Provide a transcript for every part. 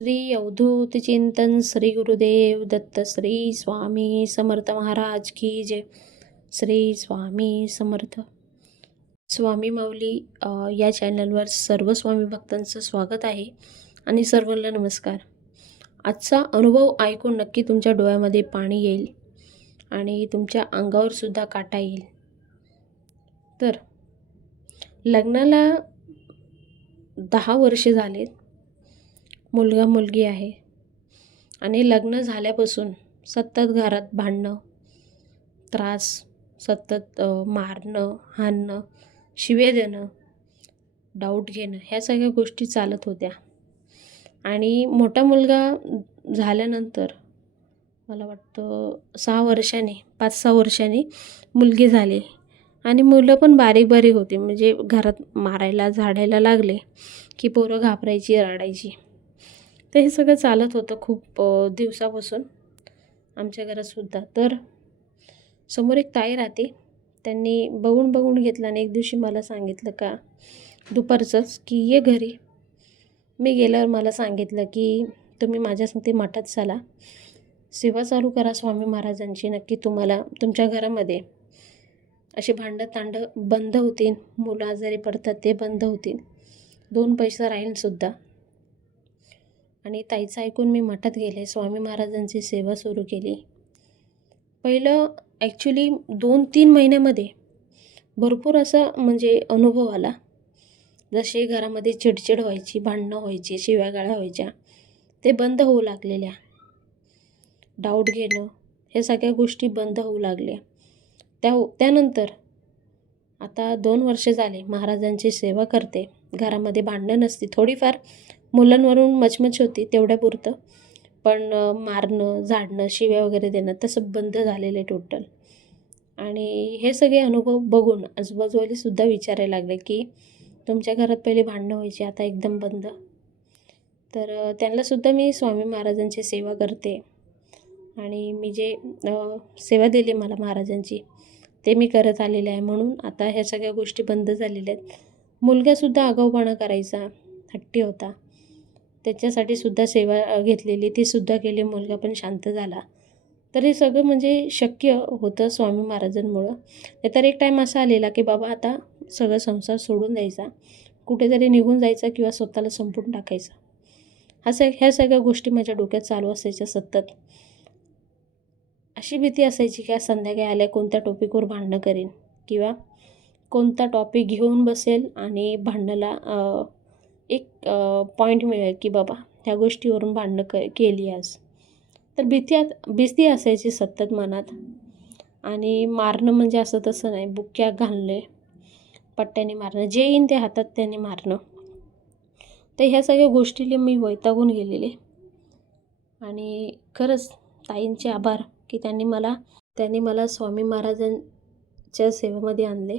श्री अवधूत चिंतन श्री गुरुदेव दत्त श्री स्वामी समर्थ महाराज की जय. श्री स्वामी समर्थ. स्वामी माऊली या चॅनलवर सर्व स्वामी भक्तांचं स्वागत आहे आणि सर्वांना नमस्कार. आजचा अनुभव ऐकून नक्की तुमच्या डोळ्यामध्ये पाणी येईल आणि तुमच्या अंगावर सुद्धा काटा येईल. तर लग्नाला दहा वर्षे झालेत. मुलगा मुलगी आहे. आणि लग्न झाल्यापासून सतत घरात भांडणं त्रास सतत मारणं हाणणं शिवे देणं डाऊट घेणं ह्या सगळ्या गोष्टी चालत होत्या. आणि मोठा मुलगा झाल्यानंतर मला वाटतं सहा वर्षाने पाच सहा वर्षाने मुलगी झाली. आणि मुलं पण बारीक बारीक होती. म्हणजे घरात मारायला झाडायला लागले की पोरं घाबरायची रडायची. तर हे सगळं चालत होतं खूप दिवसापासून आमच्या घरातसुद्धा तर समोर एक ताई राहते. त्यांनी बघून बघून घेतलं आणि एक दिवशी मला सांगितलं का दुपारचंच की ये घरी. मी गेल्यावर मला सांगितलं की तुम्ही माझ्यासाठी मठात चला. सेवा चालू करा स्वामी महाराजांची. नक्की तुम्हाला तुमच्या घरामध्ये असे भांडं तांडं बंद होतील. मुलं आजारी पडतात ते बंद होतील. दोन पैसा राहीलसुद्धा आणि ताईचं ऐकून मी मठात गेले स्वामी महाराजांची सेवा सुरू केली. पहिलं ॲक्च्युली दोन तीन महिन्यामध्ये भरपूर असा म्हणजे अनुभव आला. जसे घरामध्ये चिडचिड व्हायची भांडणं व्हायची शिव्यागाळ्या व्हायच्या ते बंद होऊ लागलेल्या. डाऊट घेणं हे सगळ्या गोष्टी बंद होऊ लागल्या. त्या त्यानंतर आता दोन वर्ष झाले महाराजांची सेवा करते. घरामध्ये भांडणं नसती. थोडीफार मुलांवरून मचमच होती तेवढ्यापुरतं पण मारणं झाडणं शिव्या वगैरे देणं तसं बंद झालेलं आहे टोटल आणि हे सगळे अनुभव बघून आजूबाजूवालेसुद्धा विचारायला लागले की तुमच्या घरात पहिले भांडणं व्हायची आता एकदम बंद. तर त्यांनासुद्धा मी स्वामी महाराजांची सेवा करते. आणि मी जे सेवा दिली मला महाराजांची ते मी करत आलेले आहे. म्हणून आता ह्या सगळ्या गोष्टी बंद झालेल्या आहेत. मुलगासुद्धा आगाऊपणा करायचा हट्टी होता. त्याच्यासाठी सुद्धा सेवा घेतलेली ती सुद्धा केली मुलगा पण शांत झाला. तर हे सगळं म्हणजे शक्य होतं स्वामी महाराजांमुळं. नाहीतर एक टाईम असा आलेला की बाबा आता सगळं संसार सोडून द्यायचा. कुठेतरी निघून जायचा किंवा स्वतःला संपून टाकायचा. हा सग ह्या सगळ्या गोष्टी माझ्या डोक्यात चालू असायच्या सतत. अशी भीती असायची की आज संध्याकाळी आल्या कोणत्या टॉपिकवर भांडणं करेन? किंवा कोणता टॉपिक घेऊन बसेल आणि भांडणाला एक पॉईंट मिळेल की बाबा ह्या गोष्टीवरून भांडणं क केली आज. तर भीती भीती असायची सतत मनात. आणि मारणं म्हणजे असं तसं नाही बुक्या घालणे पट्ट्याने मारणं जे येईन ते हातात त्याने मारणं. तर ह्या सगळ्या गोष्टीला मी वैतागून गेलेले. आणि खरंच ताईंचे आभार की त्यांनी मला त्यांनी मला स्वामी महाराजांच्या सेवेमध्ये आणले.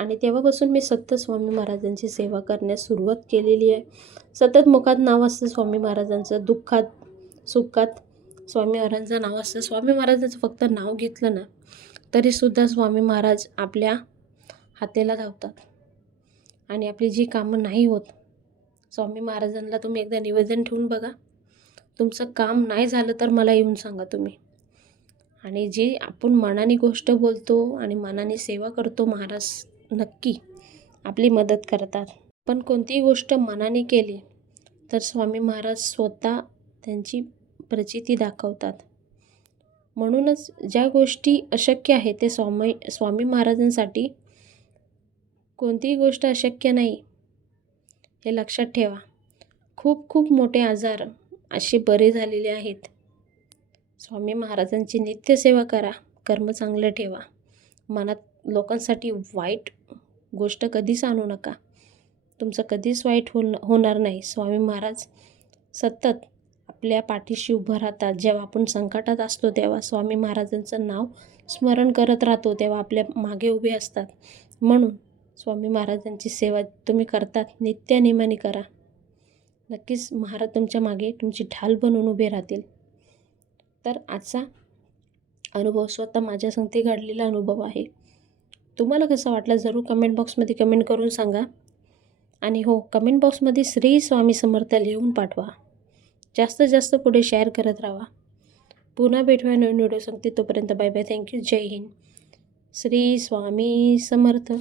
आणि तेव्हापासून मी सतत स्वामी महाराजांची सेवा करण्यास सुरुवात केलेली आहे. सतत मुखात नाव असतं स्वामी महाराजांचं दुःखात सुखात स्वामी महाराजांचं नाव असतं. स्वामी महाराजांचं फक्त नाव घेतलं ना तरीसुद्धा स्वामी महाराज आपल्या हातेला धावतात. आणि आपली जी कामं नाही होत स्वामी महाराजांना तुम्ही एकदा निवेदन ठेवून बघा. तुमचं काम नाही झालं तर मला येऊन सांगा तुम्ही. आणि जी आपण मनाने गोष्ट बोलतो आणि मनाने सेवा करतो महाराज नक्की आपली मदत करतात. पण कोणतीही गोष्ट मनाने केली तर स्वामी महाराज स्वतः त्यांची प्रचिती दाखवतात. म्हणूनच ज्या गोष्टी अशक्य आहे ते स्वामी स्वामी महाराजांसाठी कोणतीही गोष्ट अशक्य नाही हे लक्षात ठेवा. खूप खूप मोठे आजार असे बरे झालेले आहेत. स्वामी महाराजांची नित्यसेवा करा कर्म चांगलं ठेवा. मनात लोकांसाठी वाईट गोष्ट कधीच आणू नका. तुमचं कधीच वाईट हो होणार नाही. स्वामी महाराज सतत आपल्या पाठीशी उभं राहतात. जेव्हा आपण संकटात असतो तेव्हा स्वामी महाराजांचं नाव स्मरण करत राहतो तेव्हा आपल्या मागे उभे असतात. म्हणून स्वामी महाराजांची सेवा तुम्ही करतात नित्यनेमाने करा. नक्कीच महाराज तुमच्या मागे तुमची ढाल बनून उभे राहतील. तर आजचा अनुभव स्वतः माझ्या संगती घडलेला अनुभव आहे. तुम्हाला कसा वाटला जरूर कमेंट बॉक्समध्ये कमेंट करून सांगा. आणि हो कमेंट बॉक्समध्ये श्री स्वामी समर्थ लिहून पाठवा. जास्तीत जास्त पुढे शेअर करत राहा. पुन्हा भेटूया नवीन व्हिडिओ सांगते तोपर्यंत बाय बाय थँक्यू जय हिंद. श्री स्वामी समर्थ.